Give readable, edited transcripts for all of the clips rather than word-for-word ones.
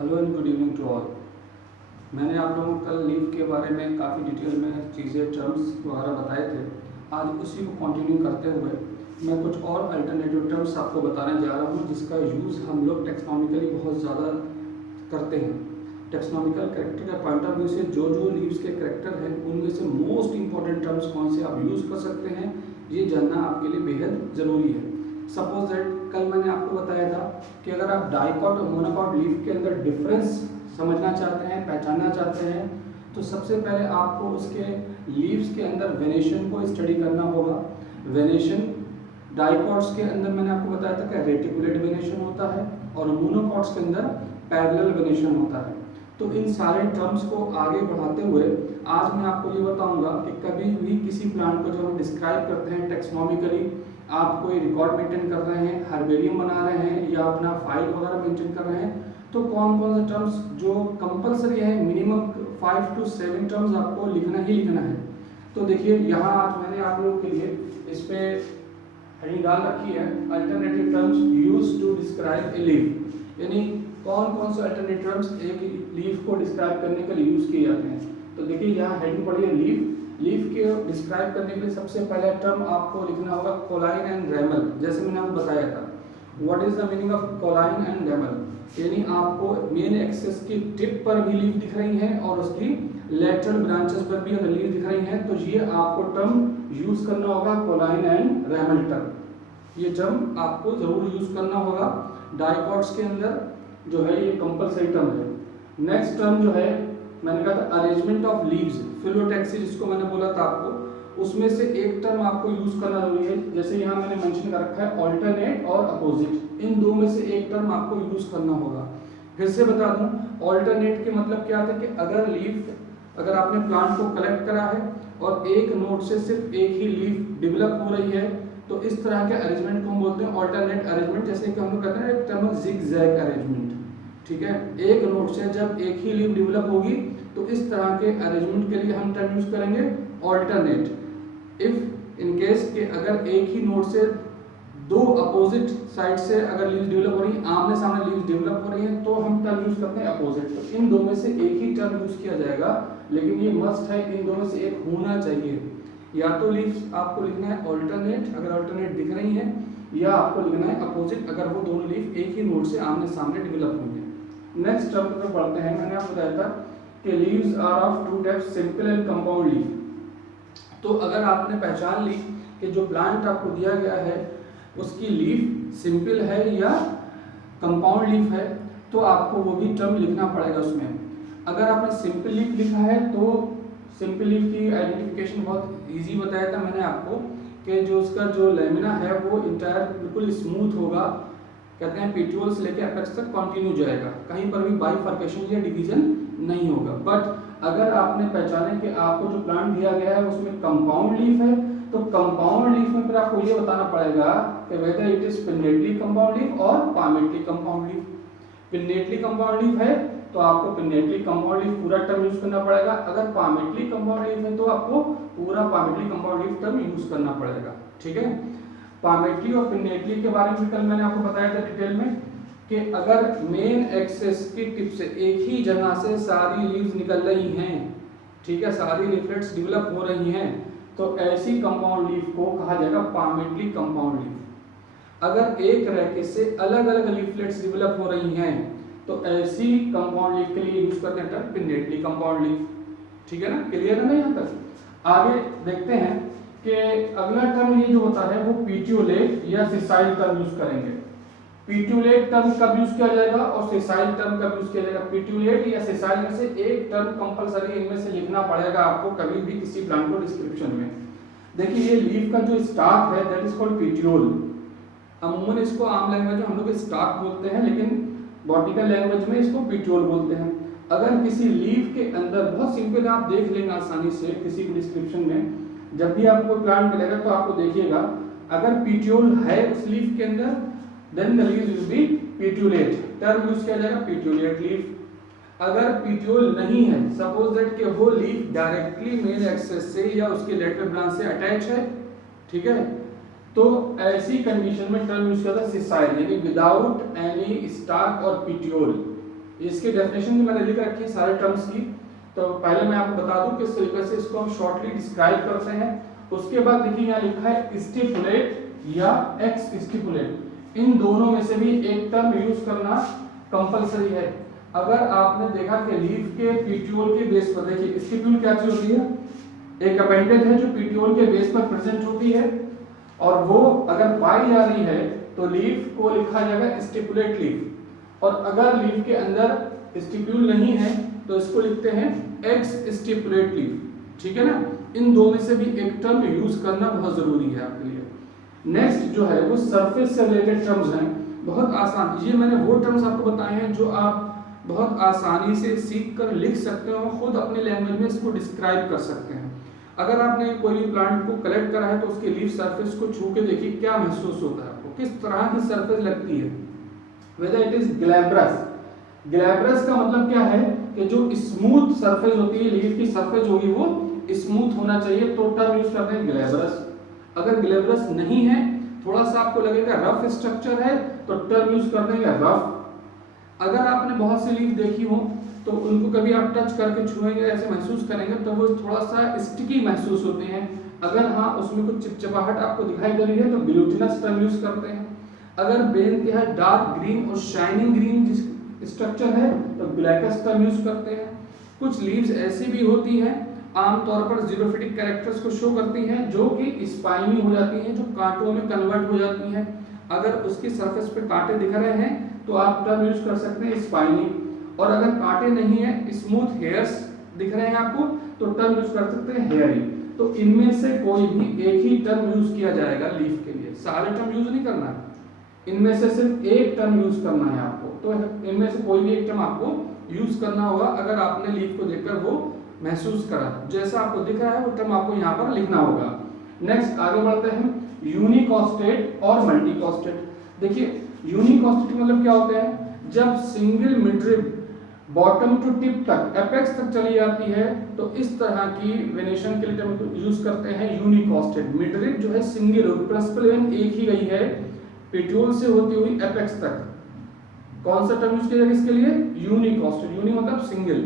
Hello and good evening to all. मैंने आप लोगों को कल लीव के बारे में काफ़ी डिटेल में चीज़ें टर्म्स वगैरह बताए थे। आज उसी को कंटिन्यू करते हुए मैं कुछ और अल्टरनेटिव टर्म्स आपको बताने जा रहा हूँ जिसका यूज़ हम लोग टेक्सोनॉमिकली बहुत ज़्यादा करते हैं। टेक्सोनॉमिकल कैरेक्टर के पॉइंट ऑफ व्यू से जो लीव्स के कैरेक्टर हैं उनमें से मोस्ट इंपॉर्टेंट टर्म्स कौन से आप यूज़ कर सकते हैं, ये जानना आपके लिए बेहद ज़रूरी है। सपोज दैट कल मैंने आपको बताया था कि अगर आप डाइकॉट और मोनोकॉट लीफ के अंदर डिफरेंस समझना चाहते हैं, पहचानना चाहते हैं, तो सबसे पहले आपको उसके लीव्स के अंदर वेनेशन को स्टडी करना होगा। वेनेशन डाइकॉट्स के अंदर मैंने आपको बताया था कि रेटिकुलेट वेनेशन होता है और मोनोकॉट्स के अंदर पैरेलल वेनेशन होता है। तो इन सारे टर्म्स को आगे बढ़ाते हुए आज मैं आपको ये बताऊंगा कि कभी भी किसी प्लांट को जब हम डिस्क्राइब करते हैं टेक्सोनॉमिकली, आप कोई रिकॉर्ड मेंटेन कर रहे हैं, हर्बेरियम बना रहे हैं या अपना फाइल वगैरह मेंटेन कर रहे हैं, तो कौन कौन से टर्म्स जो कंपलसरी है, मिनिमम 5 to 7 टर्म्स आपको लिखना ही लिखना है। तो देखिए यहाँ आज मैंने आप लोगों के लिए इस पे हेडिंग डाल रखी है alternative terms used to describe a leaf, यानी कौन कौन से अल्टरनेटिव टर्म्स एक लीफ को डिस्क्राइब करने के लिए यूज किए जाते हैं। तो देखिए यहाँ हेडिंग पड़ी है लीफ। लीफ के डिस्क्राइब करने के लिए सबसे पहला टर्म आपको लिखना होगा कोलाइन एंड रेमल। जैसे मैंने आपको बताया था, what is the meaning of कोलाइन and रेमल, यानी आपको मेन एक्सिस की टिप पर भी लीफ दिख रही है और उसकी लेटरल ब्रांचेस पर भी अगर लीफ दिख रही है तो ये आपको टर्म यूज करना होगा, कोलाइन एंड रेमल टर्म। ये टर्म आपको जरूर यूज करना होगा। डाइकॉट्स के अंदर जो है ये कंपलसरी टर्म है। नेक्स्ट टर्म जो है मैंने कहा था अरेंजमेंट ऑफ लीव्स, फिलोटैक्सी जिसको मैंने बोला था आपको, उसमें से एक टर्म आपको यूज करना जरूरी है। जैसे यहाँ मैंने मेंशन कर रखा है ऑल्टरनेट और अपोजिट, इन दो में से एक टर्म आपको यूज करना होगा। फिर से बता दूं, ऑल्टरनेट के मतलब क्या था कि अगर आपने प्लांट को कलेक्ट करा है और एक नोड से सिर्फ एक ही लीफ डेवलप हो रही है तो इस तरह के अरेंजमेंट को हम बोलते हैं ऑल्टरनेट अरेंजमेंट। जैसे कि हम लोग कहते हैं एक टर्म जिगजैग अरेंजमेंट, ठीक है। एक नोड से जब एक ही लीफ डेवलप होगी तो इस तरह के अरेंजमेंट के लिए हम टर्म यूज करेंगे ऑल्टरनेट। इफ इन केस के अगर एक ही नोड से दो अपोजिट साइड से अगर लीव्स डेवलप हो रही है, आमने सामने लीव्स डेवलप हो रही हैं, तो हम टर्म यूज करते हैं अपोजिट। तो इन दो में से एक ही टर्म यूज किया जाएगा, लेकिन ये मस्ट है इन दो में से एक होना चाहिए। या तो लीव्स आपको लिखना है ऑल्टरनेट अगर ऑल्टरनेट दिख रही है, या आपको लिखना है अपोजिट अगर वो दोनों लीफ एक ही नोड से आमने सामने डेवलप हुई है। नेक्स्ट टर्म पर पढ़ते हैं। मैंने आपको बताया था कि leaves are of two types, simple and compound leaf. तो अगर आपने पहचान ली कि जो प्लांट आपको दिया गया है उसकी लीफ सिंपल है या कंपाउंड लीफ है, तो आपको वो भी टर्म लिखना पड़ेगा उसमें। अगर आपने सिंपल लीफ लिखा है तो सिंपल लीफ की आइडेंटिफिकेशन बहुत इजी बताया था मैंने आपको कि जो उसका जो लेमिना है वो इंटायर बिल्कुल स्मूथ होगा, कहते हैं पेट्यूल से लेकर एपेक्स तक कंटिन्यू जाएगा, कहीं पर भी बाइफर्केशन या डिवीजन नहीं होगा। बट अगर आपने पहचाने कि आपको जो प्लांट दिया गया है उसमें कंपाउंड लीफ है, तो कंपाउंड लीफ में फिर आपको ये बताना पड़ेगा कि whether it is pinnately compound leaf और palmately compound leaf. Pinnately compound leaf है तो आपको पिन्नेटली कंपाउंड लीफ पूरा टर्म यूज करना पड़ेगा। अगर पामेटली कंपाउंड लीफ है तो आपको पूरा palmately compound leaf term use करना पड़ेगा, ठीक है। पामेटली और पिन्नेटली के बारे में कल मैंने आपको बताया था डिटेल में कि अगर मेन एक्सिस की टिप से एक ही जगह से सारी लीव्स निकल रही हैं, ठीक है, सारी लीफलेट्स डेवलप हो रही हैं, तो ऐसी कंपाउंड लीफ को कहा जाएगा पामेटली कंपाउंड लीफ। अगर एक रैकेट से अलग अलग लीफलेट्स डेवलप हो रही हैं तो ऐसी कंपाउंड लीफ के लिए यूज करते हैं टर्म पिन्नेटली कंपाउंड लीफ, ठीक है ना। क्लियर है ना यहाँ तक। आगे देखते हैं कि अगला टर्म ये जो होता है वो पीट्यूलेट या सिसाइल टर्म यूज करेंगे। पीट्यूलेट टर्म कब यूज किया जाएगा और सिसाइल टर्म कब यूज किया जाएगा। पीट्यूलेट या सिसाइल में से एक टर्म कंपलसरी इनमें से लिखना पड़ेगा आपको कभी भी किसी प्लांट को डिस्क्रिप्शन में। देखिए ये लीफ का जो स्टाक है दैट इज कॉल्ड पीट्यूल। अमूमन इसको आम लैंग्वेज में हम लोग स्टाक बोलते हैं, लेकिन बॉटनिकल लैंग्वेज में इसको पीट्यूल बोलते हैं। अगर किसी लीफ के अंदर, बहुत सिंपल आप देख लेंगे आसानी से किसी भी डिस्क्रिप्शन में, जब भी आपको प्लांट मिलेगा तो आपको देखिएगा अगर पीट्यूल है उस लीफ के अंदर then the leaves will be petiolate, term use किया जाएगा पीट्यूलेट लीफ। अगर पीट्यूल नहीं है, सपोज दैट कि वो लीफ डायरेक्टली मेन एक्सिस से या उसके लेटरल ब्रांच से अटैच है, ठीक है, तो ऐसी कंडीशन में टर्म यूज किया जाता है सिसाइल, यानी विदाउट एनी स्टाक और पीट्यूल। इसकी डेफिनेशन भी मैंने लिख रखी है सारे टर्म्स की। तो पहले मैं आपको बता दूं किस तरीके से इसको हम शॉर्टली डिस्क्राइब करते हैं। उसके बाद देखिए यहाँ लिखा है स्टिपुलेट या एक्स स्टिपुलेट, इन दोनों में से भी एक टर्म यूज करना कंपलसरी है। अगर आपने देखा कि लीफ के पीट्यूल के बेस पर, देखिए स्टिप्यूल क्या चीज होती है, एक अपेंडेज है जो पीट्यूल के बेस पर प्रेजेंट होती है, और वो अगर पाई जा रही है तो लीफ को लिखा जाएगा स्टिपुलेट लीफ, और अगर लीफ के अंदर स्टिप्यूल नहीं है तो इसको लिखते हैं एक्स स्टिपुलेट लीफ। ठीक है ना, इन दो में से भी एक टर्म यूज करना बहुत जरूरी है आपके लिए। नेक्स्ट जो है वो सरफेस से रिलेटेड टर्म्स हैं, बहुत आसान। ये मैंने वो टर्म्स आपको बताए हैं जो आप बहुत आसानी से सीख कर लिख सकते हो, खुद अपने लैंग्वेज में इसको डिस्क्राइब कर सकते हैं। अगर आपने कोई भी प्लांट को कलेक्ट करा है तो उसके लीफ सरफेस को छू के देखिए क्या महसूस होता है आपको, किस तरह की सरफेस लगती है। Weather it is glabrous, glabrous का मतलब क्या है कि जो स्मूथ सरफेस होती है, लीफ की सरफेस होगी वो स्मूथ होना चाहिए, तो टर्म यूज करते हैं ग्लैब्रस। अगर ग्लैब्रस नहीं है, थोड़ा सा आपको लगेगा रफ स्ट्रक्चर है, तो टर्म यूज करते हैं रफ। अगर आपने बहुत सी लीफ देखी हो तो उनको कभी आप टच करके छुएंगे, ऐसे महसूस करेंगे तो वो थोड़ा सा स्टिकी महसूस होते हैं। अगर हाँ उसमें कुछ चिपचिपाहट आपको दिखाई दे रही है तो ग्लूटिनस टर्म यूज करते हैं। अगर बेनतहा डार्क ग्रीन और शाइनिंग ग्रीन स्ट्रक्चर है तो ब्लैकस टर्म यूज करते हैं। कुछ लीव्स ऐसी भी होती हैं, आमतौर पर जीरोफिटिक कैरेक्टर्स को शो करती हैं, जो कि स्पाइनी हो जाती हैं, जो कांटों में कन्वर्ट हो जाती हैं। अगर उसकी सरफेस पे कांटे दिख रहे हैं तो आप टर्म यूज कर सकते हैं स्पाइनी, और अगर कांटे नहीं है, स्मूथ हेयर्स दिख रहे हैं आपको, तो टर्म यूज कर सकते हैं हेयरी। तो इनमें से कोई भी एक ही टर्म यूज किया जाएगा लीफ के लिए, सारे टर्म यूज नहीं करना है, इनमें से सिर्फ एक टर्म यूज करना है आपको। तो इनमें से कोई भी एक टर्म आपको यूज करना होगा अगर आपने लीफ को देखकर वो महसूस करा, जैसा आपको दिख रहा है वो टर्म आपको यहाँ पर लिखना होगा। नेक्स्ट आगे बढ़ते हैं, यूनिकॉस्टेट और मल्टीकॉस्टेट। देखिए यूनिकॉस्टेट मतलब क्या होता है, जब single midrib bottom to tip तक, एपेक्स तक चली जाती है, तो इस तरह की वेनेशन के लिए टर्म यूज करते हैं यूनिकॉस्टेट। मिडरिब जो है सिंगल हो, प्रिंसिपल वेन एक ही गई है पेट्यूल से होती हुई एपेक्स तक, कौन सा टर्म यूज किया जाएगा इसके लिए, यूनिकॉस्टेट। यूनि मतलब सिंगल,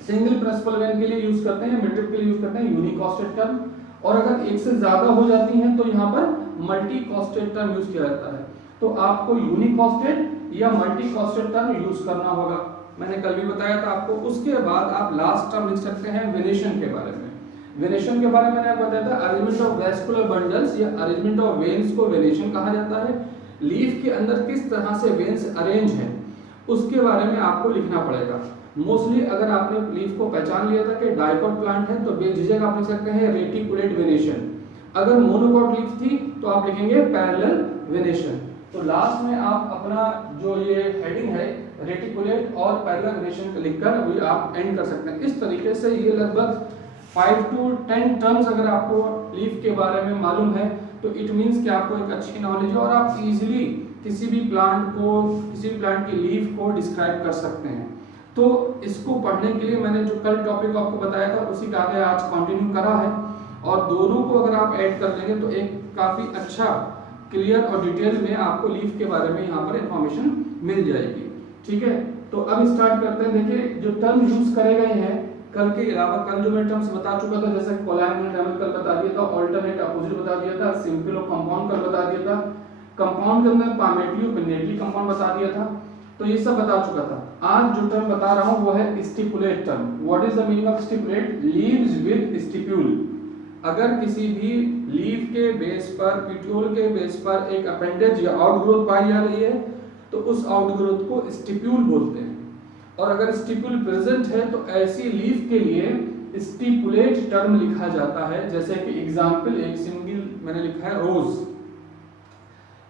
सिंगल प्रिंसिपल वेन के लिए यूज करते हैं, मिडरिब के लिए यूज करते हैं यूनिकॉस्टेट टर्म। और अगर एक से ज्यादा हो जाती हैं तो यहाँ पर मल्टीकॉस्टेट टर्म यूज किया जाता है। तो आपको यूनिकॉस्टेट या मल्टीकॉस्टेट टर्म यूज करना होगा, मैंने कल भी बताया था आपको। उसके बाद आप लास्ट टर्म लिख सकते हैं वेनेशन के बारे में। वेनेशन के बारे में मैंने आपको बताया था, अरेंजमेंट ऑफ वैस्कुलर बंडल्स या अरेंजमेंट ऑफ वेन्स को वेनेशन कहा जाता है। लीफ के अंदर किस तरह से वेन्स अरेंज हैं उसके बारे में आपको लिखना पड़ेगा। मोस्टली अगर आपने लीफ को पहचान लिया था कि डाइकॉट प्लांट है तो बेझिझक आप लिख सकते हैं रेटिकुलेट वेनेशन। अगर मोनोकॉट लीफ थी तो आप लिखेंगे पैरेलल वेनेशन। तो लास्ट में आप अपना जो ये हेडिंग है रेटिकुलेट और पैरेलल वेनेशन लिखकर भी आप एंड कर सकते हैं। इस तरीके से ये लगभग 5 to 10 टर्म्स अगर आपको लीफ के बारे में मालूम है तो इट मींस कि आपको एक अच्छी नॉलेज है और आप इजीली किसी भी प्लांट की लीफ को डिस्क्राइब कर सकते हैं। तो इसको पढ़ने के लिए मैंने जो कल टॉपिक आपको बताया था उसी का आगे आज कंटिन्यू करा है, और दोनों को अगर आप ऐड कर लेंगे तो एक काफ़ी अच्छा क्लियर और डिटेल में आपको लीफ के बारे में यहाँ पर इंफॉर्मेशन मिल जाएगी। ठीक है, तो अब स्टार्ट करते हैं। देखिए जो टर्म यूज करे गए हैं कल के अलावा, कल जो मैं टर्म्स बता चुका था, जैसे कोलैमिनल कल बता दिया था, ऑल्टरनेट अपोजिट बता दिया था, सिंपल और कंपाउंड कल बता दिया था, कंपाउंड के अंदर पामेटिव पिनेटली कंपाउंड बता दिया था, तो ये सब बता चुका था। आज जो टर्म बता रहा हूँ वो है stipulate term. What is the meaning of stipulate? Leaves with stipule. अगर किसी भी लीफ के बेस पर, पिट्यूल के बेस पर एक अपेंडेज या आउटग्रोथ पाई जा रही है तो उस आउटग्रोथ को स्टिप्यूल बोलते हैं। और अगर स्टिप्यूल प्रेजेंट है तो ऐसी लीफ के लिए स्टिपुलेट टर्म लिखा जाता है। जैसे कि एग्जांपल एक सिंगल मैंने लिखा है रोज।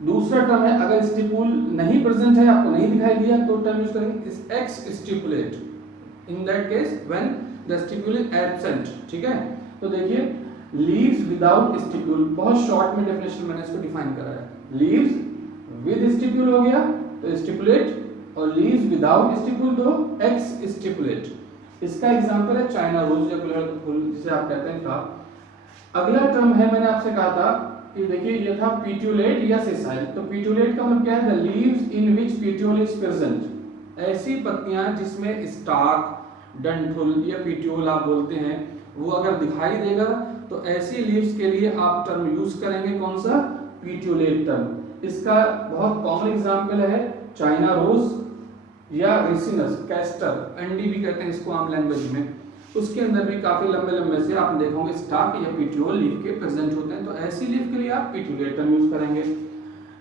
दूसरा टर्म है अगर स्टिपुल नहीं प्रेजेंट है, आपको नहीं दिखाई दिया, तो टर्म यूज करेंगे x stipulate. In that case when the stipule is absent. ठीक है, तो देखिए लीव्स विदाउट स्टिप्यूल, बहुत शॉर्ट में डेफिनेशन मैंने इसको डिफाइन करा है। लीव्स विद स्टिप्यूल हो गया तो स्टिपुलेट, और लीव्स विदाउट स्टिप्यूल तो एक्स स्टिपुलेट। इसका एग्जांपल है चाइना रोज या गुलहड़ का फूल जिसे आप कहते हैं का। अगला टर्म है, मैंने आपसे कहा था कि देखिए ये था पिट्यूलेट या सेसाइल। तो पिट्यूलेट का मतलब क्या है? The leaves in which petiole is present. ऐसी पत्तियां जिसमें स्टाक, डंठल या पिट्यूल आप बोलते हैं, वो अगर दिखाई देगा तो ऐसी लीव्स के लिए आप टर्म यूज करेंगे कौन सा, पिट्यूलेट टर्म। इसका बहुत कॉमन एग्जांपल है चाइना रोज या रेसिनस कैस्टर, अंडी भी कहते हैं इसको आम लैंग्वेज में। उसके अंदर भी काफी लंबे लंबे से आप देखोगे स्टाक या पिट्यूल लीफ के प्रेजेंट होते हैं, तो ऐसी लीफ के लिए आप पिट्यूलेट टर्म यूज करेंगे।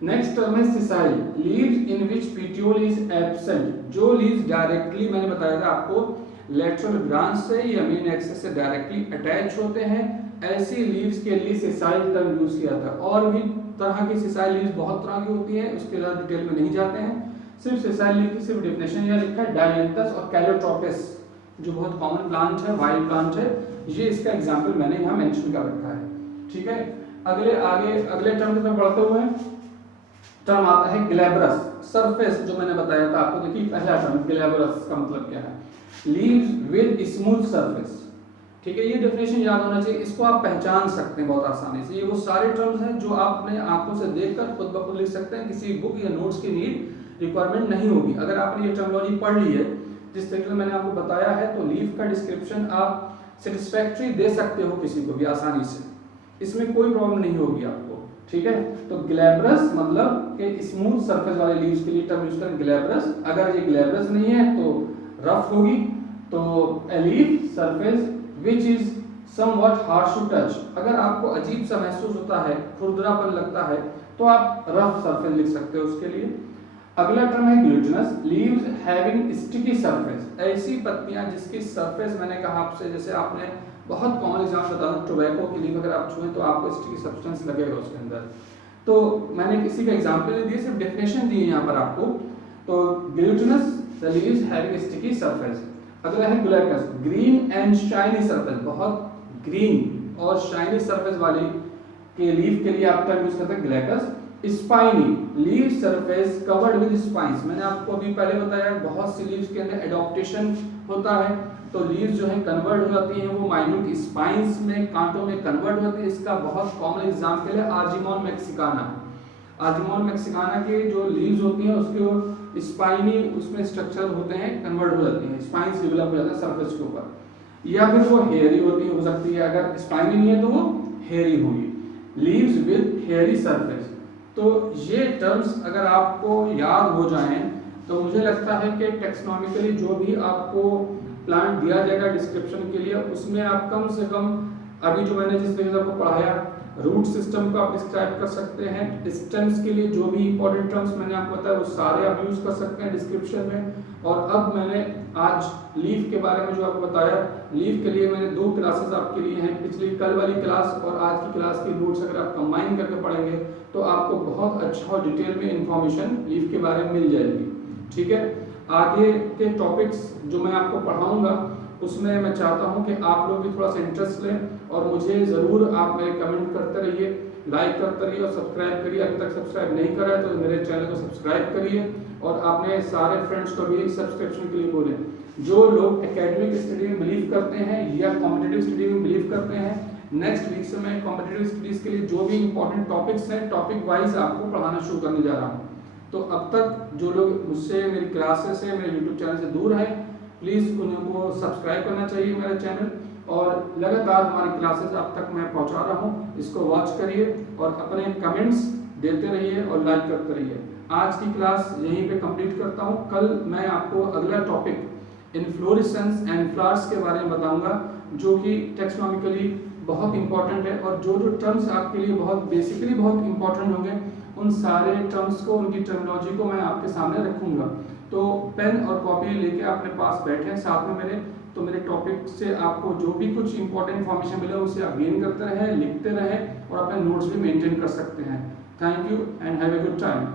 नेक्स्ट टर्म है sessile, leaves in which petiole is absent. जो लीव्स डायरेक्टली, मैंने बताया था आपको, लेटरल ब्रांच से या मेन एक्सिस से डायरेक्टली अटैच होते हैं, ऐसी लीव्स के लिए सिसाइल टर्म यूज किया था। और भी तरह की सिसाइल लीव्स बहुत तरह की होती है, उसके ज्यादा डिटेल में नहीं जाते हैं। सिर्फ सिसाइल लीव की सिर्फ डेफिनेशन यहाँ लिखा है, डायंथस और कैलोट्रोपिस जो बहुत कॉमन प्लांट है, वाइल्ड प्लांट है, ये इसका एग्जांपल मैंने यहाँ मेंशन कर रखा है। ठीक है, अगले टर्म की तरफ बढ़ते हुए टर्म आता है ग्लैब्रस, सरफेस, जो मैंने बताया था आपको। देखिए पहला टर्म ग्लैब्रस का मतलब क्या है, लीव्स विद स्मूथ सरफेस। ठीक है, ये डेफिनेशन याद होना चाहिए, इसको आप पहचान सकते हैं बहुत आसानी से। ये वो सारे टर्म्स हैं जो आप अपने आंखों से देखकर खुद ब खुद लिख सकते हैं, किसी बुक या नोट्स की नीड रिक्वायरमेंट नहीं होगी। अगर आपने ये टर्मिनोलॉजी पढ़ ली है जिस तरीके से मैंने आपको बताया है, तो लीफ का डिस्क्रिप्शन आप सेटिस्फैक्टरी दे सकते हो किसी को भी आसानी से, इसमें कोई प्रॉब्लम नहीं होगी आपको। ठीक है, तो ग्लैब्रस मतलब कि स्मूथ सरफेस वाले लीव्स के लिए टर्म यूज करें ग्लैब्रस। अगर ये ग्लैब्रस नहीं है तो रफ होगी, तो a leaf surface which is somewhat harsh to touch। अगर आपको अजीब सा महसूस होता है, खुरदरापन लगता है, तो आप रफ सरफेस लिख सकते हो उसके लिए। अगला टर्म है glutinous, leaves having sticky surface. ऐसी पत्तियां जिसकी सरफेस, मैंने कहा आपसे, जैसे आपने बहुत कॉमन एग्जांपल बता दूं, टोबैको की लीफ अगर आप छुएं तो आपको स्टिकी सब्सटेंस लगेगा उसके अंदर। तो मैंने किसी का एग्जांपल नहीं दिया, सिर्फ डेफिनेशन दी है यहाँ पर आपको। तो glutinous, the leaves having sticky surface. अगला है ग्लैकस, ग्रीन एंड शाइनी सरफेस, बहुत ग्रीन और शाइनी सरफेस वाली के लीफ के लिए आप टर्म यूज करते हैं glaucous. Spiny, leaf surface covered with spines. मैंने आपको अभी पहले बताया बहुत सी लीव्स के अंदर एडॉप्टेशन होता है, तो लीव्स जो है कन्वर्ट हो जाती हैं, वो माइन्यूट स्पाइंस में, कांटों में कन्वर्ट होती है। इसका बहुत कॉमन एग्जांपल है आर्जिमोन मैक्सिकाना। आर्जिमोन मैक्सिकाना के जो लीव्स होती हैं उसके स्पाइनी उसमें स्ट्रक्चर होते हैं, कन्वर्ट हो जाती हैं, स्पाइंस डेवलप हो जाते हैं सरफेस के ऊपर। या फिर वो हेयरी होती हो सकती है, अगर स्पाइनी नहीं है तो वो हेयरी होगी, लीव्स विद हेयरी सरफेस। तो ये टर्म्स अगर आपको याद हो जाएं तो मुझे लगता है कि टेक्सोनॉमिकली जो भी आपको प्लांट दिया जाएगा डिस्क्रिप्शन के लिए, उसमें आप कम से कम अभी जो मैंने जिस तरीके से आपको पढ़ाया, रूट सिस्टम को आप डिस्क्राइब कर सकते हैं। स्टेम्स के लिए जो भी इंपॉर्टेंट टर्म्स मैंने आपको बताया वो सारे आप यूज कर सकते हैं डिस्क्रिप्शन में। और अब मैंने आज लीफ के बारे में जो आपको बताया, लीफ के लिए मैंने 2 क्लासेस आपके लिए हैं, पिछली कल वाली क्लास और आज की क्लास की नोट्स अगर आप कंबाइन करके पढ़ेंगे तो आपको बहुत अच्छा और डिटेल में इंफॉर्मेशन लीफ के बारे में मिल जाएगी। ठीक है, आगे के टॉपिक्स जो मैं आपको पढ़ाऊंगा उसमें मैं चाहता हूं कि आप लोग भी थोड़ा सा इंटरेस्ट लें और मुझे ज़रूर आप मेरे कमेंट करते रहिए, लाइक करते रहिए और सब्सक्राइब करिए। अभी तक सब्सक्राइब नहीं करा है तो मेरे चैनल को सब्सक्राइब करिए और अपने सारे फ्रेंड्स को भी सब्सक्रिप्शन के लिए बोलें। जो लोग एकेडमिक स्टडी में बिलीव करते हैं या कॉम्पिटिटिव स्टडी में बिलीव करते हैं, नेक्स्ट वीक से मैं कॉम्पिटिटिव स्टडीज के लिए जो भी इंपॉर्टेंट टॉपिक्स हैं टॉपिक वाइज आपको पढ़ाना शुरू करने जा रहा हूँ। तो अब तक जो लोग मुझसे, मेरी क्लासेस से, मेरे यूट्यूब चैनल से दूर हैं, प्लीज़ उनको सब्सक्राइब करना चाहिए मेरा चैनल, और लगातार हमारी क्लासेस अब तक मैं पहुंचा रहा हूं, इसको वॉच करिए और अपने कमेंट्स देते रहिए और लाइक करते रहिए। आज की क्लास यहीं पे कंप्लीट करता हूं। कल मैं आपको अगला टॉपिक इन्फ्लोरेसेंस एंड फ्लावर्स के बारे में बताऊंगा, जो कि टेक्सोनॉमिकली बहुत इंपॉर्टेंट है और जो जो टर्म्स आपके लिए बहुत बेसिकली बहुत इंपॉर्टेंट होंगे, उन सारे टर्म्स को, उनकी टर्मिनोलॉजी को मैं आपके सामने रखूंगा। तो पेन और कॉपी लेके अपने पास बैठे हैं साथ में मेरे, तो मेरे टॉपिक से आपको जो भी कुछ इंपॉर्टेंट इन्फॉर्मेशन मिले उसे आप गेन करते रहें, लिखते रहें और अपने नोट्स भी मेंटेन कर सकते हैं। Thank you and have a good time.